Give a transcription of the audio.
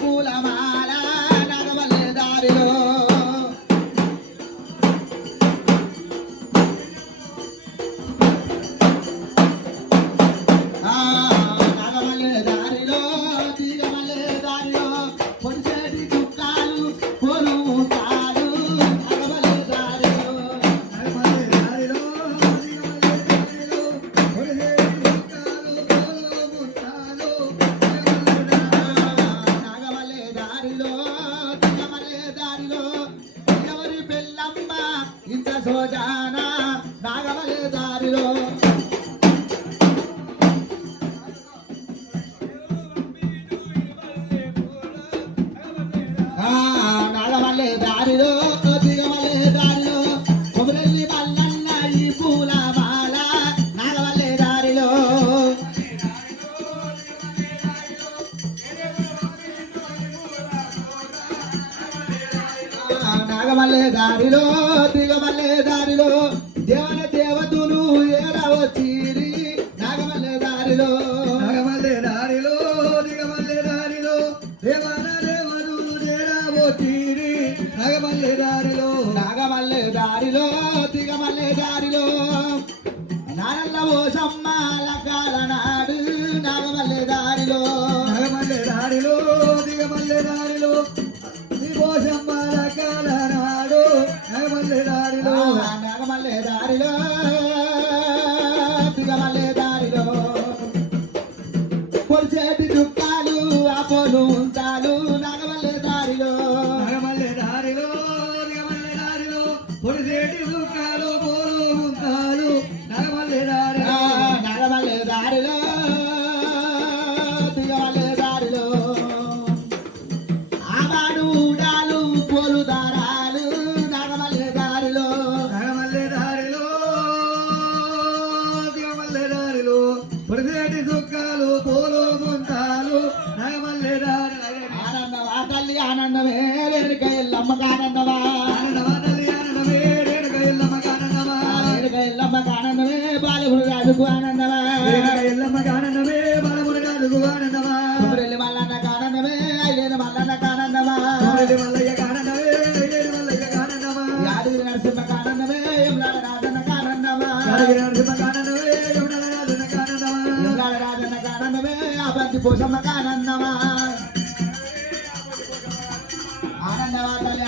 పూలమాల నాగమల్లె దారిలో నాగమల్లె దారిలో తీగమల్లె దారిలో పొడిచేటి చుక్కాలు పోలు తాలు నాగమల్లె దారిలో నాగమల్లె దారిలో తీగమల్లె దారిలో ఎవరి పెళ్ళమ్మ ఇంత సోజానా నాగమల్లె దారిలో నాగమల్లె దారిలో తీగమల్లె దారిలో కొమరెల్లి మల్లన్న ఈ పూల మాల నాగమల్లె దారిలో నాగమల్లె దారిలో తీగమల్లె దారిలో దేవన దేవతలు ఏరా వచ్చిరి నాగమల్లె దారిలో నాగమల్లె దారిలో దిగమల్లె దారిలో దేవాన దేవరులు చేరాబోతీరి నాగమల్లె దారిలో నాగమల్లె దారిలో తీగమల్లె దారిలో నారల్ల ఓసమ్మ లకాల నాడు నాగమల్లె దారిలో నాగమల్లె దారిలో దిగమల్లె దారిలో దిగోసమ్మ రకాల నాడు నాగమల్లె దారిలో నాగమల్లె దారిలో తీగమల్లె దారిలో పొలిచేటి చుక్కాలు అపోలు ఉంటాలు నాగమల్లె దారిలో నాగమల్లె దారిలో దిగమల్లె దారిలో పొడిసేటి సుఖాలు పోలు ఉంటాలు నాగమల్లె దారిలో నాగమల్లె దారిలో తీగమల్లె దారిలో ఆవాడు ఊడాలు పోలు దారాలు నాగమల్లె దారిలో నాగమల్లె దారిలో దిగమల్లె దారిలో పొడిసేటి సుఖాలు పోలు ఉంటాలు నాగమల్లె దారిలో ఆనందమా తల్లి ఆనందమే రేణుక ఎల్లమ్మకు ఆనందమా రేణుక ఎల్లమ్మకు ఆనందమే బాలముడు రాజుకు ఆనందమా కొమరెల్లి మల్లన్నకు ఆనందమే ఐలేని మల్లన్నకు ఆనందమా యాదగిరి నరసింహకు ఆనందమే యములాల రాజన్నకు ఆనందమా యములాల రాజన్నకు ఆనందమే అబంతి పోషమ్మకు ఆనందమా ఆనందమా తల్లి